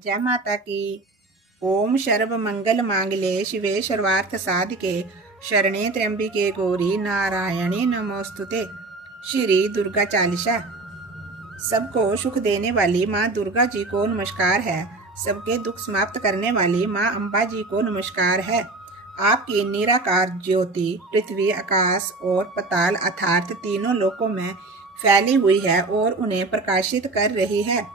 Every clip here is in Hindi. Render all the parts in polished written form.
जय माता की। ओम सर्व मंगल मांगल्ये शिवे सर्वार्थ साधिके शरणे त्र्यंबिके गौरी नारायणी नमोस्तुते। श्री दुर्गा चालीसा। सबको सुख देने वाली माँ दुर्गा जी को नमस्कार है। सबके दुख समाप्त करने वाली माँ अम्बा जी को नमस्कार है। आपकी निराकार ज्योति पृथ्वी, आकाश और पाताल अर्थात तीनों लोकों में फैली हुई है और उन्हें प्रकाशित कर रही है।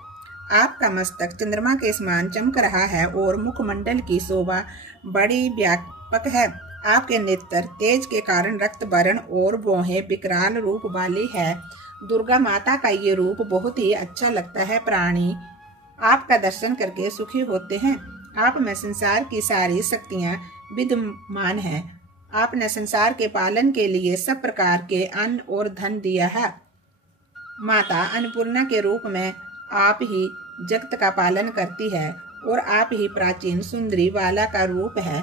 आपका मस्तक चंद्रमा के समान चमक रहा है और मुखमंडल की शोभा बड़ी व्यापक है। आपके नेत्र तेज के कारण रक्त वर्ण और भौहें विकराल रूप वाली है। दुर्गा माता का ये रूप बहुत ही अच्छा लगता है। प्राणी आपका दर्शन करके सुखी होते हैं। आप में संसार की सारी शक्तियाँ विद्यमान हैं। आपने संसार के पालन के लिए सब प्रकार के अन्न और धन दिया है। माता अन्नपूर्णा के रूप में आप ही जगत का पालन करती है और आप ही प्राचीन सुंदरी बाला का रूप है।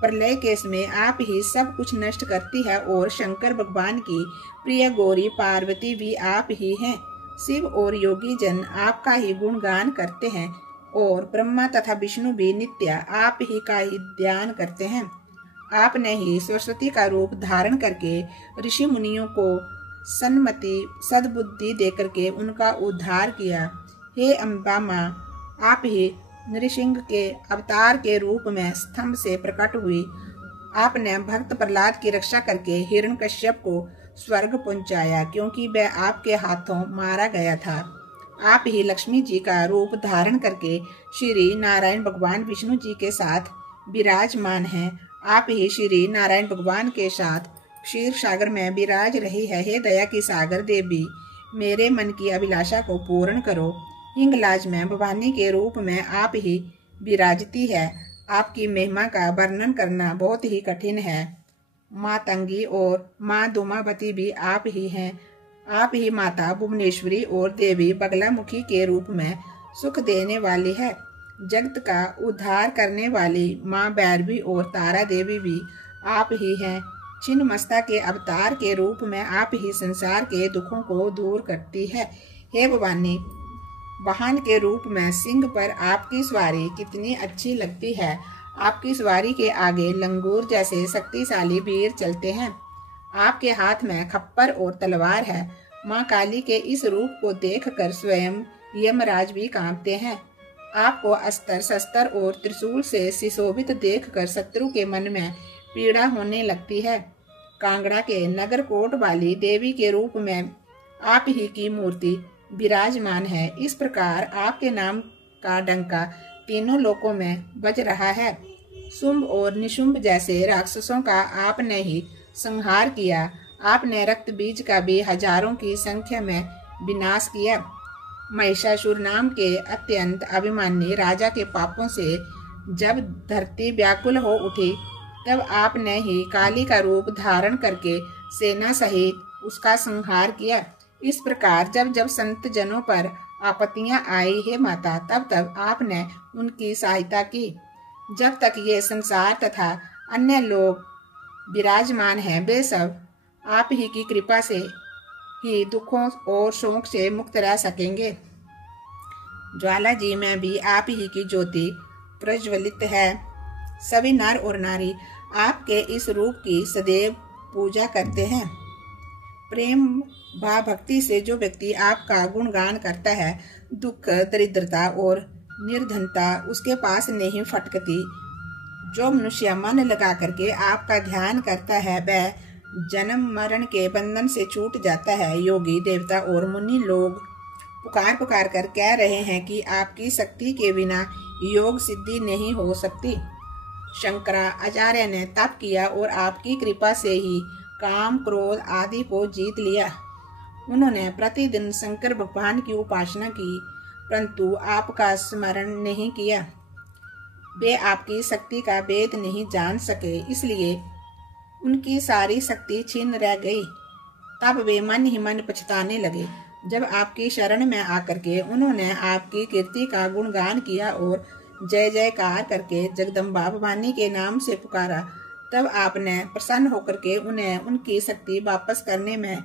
प्रलय के समय आप ही सब कुछ नष्ट करती है और शंकर भगवान की प्रिय गौरी पार्वती भी आप ही हैं। शिव और योगी जन आपका ही गुणगान करते हैं और ब्रह्मा तथा विष्णु भी नित्य आप ही का ही ध्यान करते हैं। आपने ही सरस्वती का रूप धारण करके ऋषि मुनियों को सन्मति सद्बुद्धि देकर के उनका उद्धार किया। हे अम्बा माँ, आप ही नृसिंह के अवतार के रूप में स्तंभ से प्रकट हुई। आपने भक्त प्रहलाद की रक्षा करके हिरण्यकश्यप को स्वर्ग पहुंचाया क्योंकि वह आपके हाथों मारा गया था। आप ही लक्ष्मी जी का रूप धारण करके श्री नारायण भगवान विष्णु जी के साथ विराजमान हैं। आप ही श्री नारायण भगवान के साथ क्षीर सागर में विराज रही है। हे दया की सागर देवी, मेरे मन की अभिलाषा को पूर्ण करो। हिंगलाज में भवानी के रूप में आप ही विराजती है। आपकी महिमा का वर्णन करना बहुत ही कठिन है। माँ तंगी और माँ दुमावती भी आप ही हैं। आप ही माता भुवनेश्वरी और देवी बगलामुखी के रूप में सुख देने वाली है। जगत का उद्धार करने वाली माँ भैरवी और तारा देवी भी आप ही हैं। छिन्नमस्ता के अवतार के रूप में आप ही संसार के दुखों को दूर करती है। हे भवानी, वाहन के रूप में सिंह पर आपकी सवारी कितनी अच्छी लगती है। आपकी सवारी के आगे लंगूर जैसे शक्तिशाली वीर चलते हैं। आपके हाथ में खप्पर और तलवार है। माँ काली के इस रूप को देखकर स्वयं यमराज भी कांपते हैं। आपको अस्त्र शस्त्र और त्रिशूल से सुशोभित देखकर शत्रु के मन में पीड़ा होने लगती है। कांगड़ा के नगर कोट वाली देवी के रूप में आप ही की मूर्ति विराजमान है। इस प्रकार आपके नाम का डंका तीनों लोकों में बज रहा है। शुंभ और निशुंभ जैसे राक्षसों का आपने ही संहार किया। आपने रक्त बीज का भी हजारों की संख्या में विनाश किया। महिषासुर नाम के अत्यंत अभिमानी राजा के पापों से जब धरती व्याकुल हो उठी, तब आपने ही काली का रूप धारण करके सेना सहित उसका संहार किया। इस प्रकार जब जब संत जनों पर आपत्तियां आई, हे माता, तब तब आपने उनकी सहायता की। जब तक ये संसार तथा अन्य लोग विराजमान हैं, वे सब आप ही की कृपा से ही दुखों और शोक से मुक्त रह सकेंगे। ज्वाला जी में भी आप ही की ज्योति प्रज्वलित है। सभी नर और नारी आपके इस रूप की सदैव पूजा करते हैं। प्रेम व भक्ति से जो व्यक्ति आपका गुणगान करता है, दुख दरिद्रता और निर्धनता उसके पास नहीं फटकती। जो मनुष्य मन लगा करके आपका ध्यान करता है, वह जन्म मरण के बंधन से छूट जाता है। योगी देवता और मुनि लोग पुकार पुकार कर कह रहे हैं कि आपकी शक्ति के बिना योग सिद्धि नहीं हो सकती। शंकराचार्य ने तप किया और आपकी कृपा से ही काम क्रोध आदि को जीत लिया। उन्होंने प्रतिदिन शंकर भगवान की उपासना की, परंतु आपका स्मरण नहीं किया। वे आपकी शक्ति का भेद नहीं जान सके, इसलिए उनकी सारी शक्ति छीन रह गई। तब वे मन ही मन पछताने लगे। जब आपकी शरण में आकर के उन्होंने आपकी कीर्ति का गुणगान किया और जय जयकार करके जगदम्बा भवानी के नाम से पुकारा, तब आपने प्रसन्न होकर के उन्हें उनकी शक्ति वापस करने में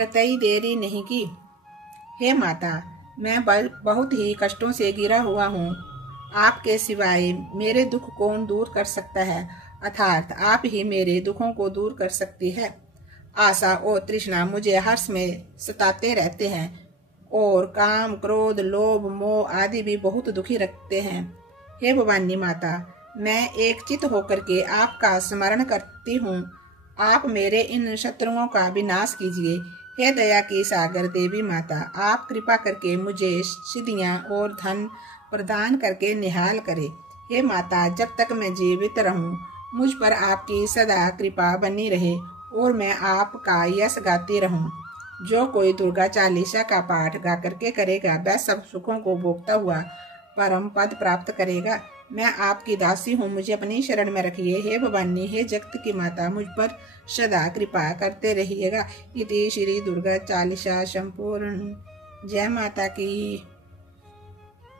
कतई देरी नहीं की। हे माता, मैं बहुत ही कष्टों से घिरा हुआ हूँ। आपके सिवाय मेरे दुख कौन दूर कर सकता है, अर्थात आप ही मेरे दुखों को दूर कर सकती है। आशा और तृष्णा मुझे हर्ष में सताते रहते हैं और काम, क्रोध, लोभ, मोह आदि भी बहुत दुखी रखते हैं। हे भवानी माता, मैं एक चित होकर के आपका स्मरण करती हूँ। आप मेरे इन शत्रुओं का विनाश कीजिए। हे दया की सागर देवी माता, आप कृपा करके मुझे सिद्धियां और धन प्रदान करके निहाल करे। हे माता, जब तक मैं जीवित रहूं, मुझ पर आपकी सदा कृपा बनी रहे और मैं आपका यश गाती रहूं। जो कोई दुर्गा चालीसा का पाठ गा करके करेगा, वह सब सुखों को भोगता हुआ परम पद प्राप्त करेगा। मैं आपकी दासी हूँ, मुझे अपनी शरण में रखिए। हे भवानी, हे जगत की माता, मुझ पर सदा कृपा करते रहिएगा। इति श्री दुर्गा चालीसा संपूर्ण। जय माता की।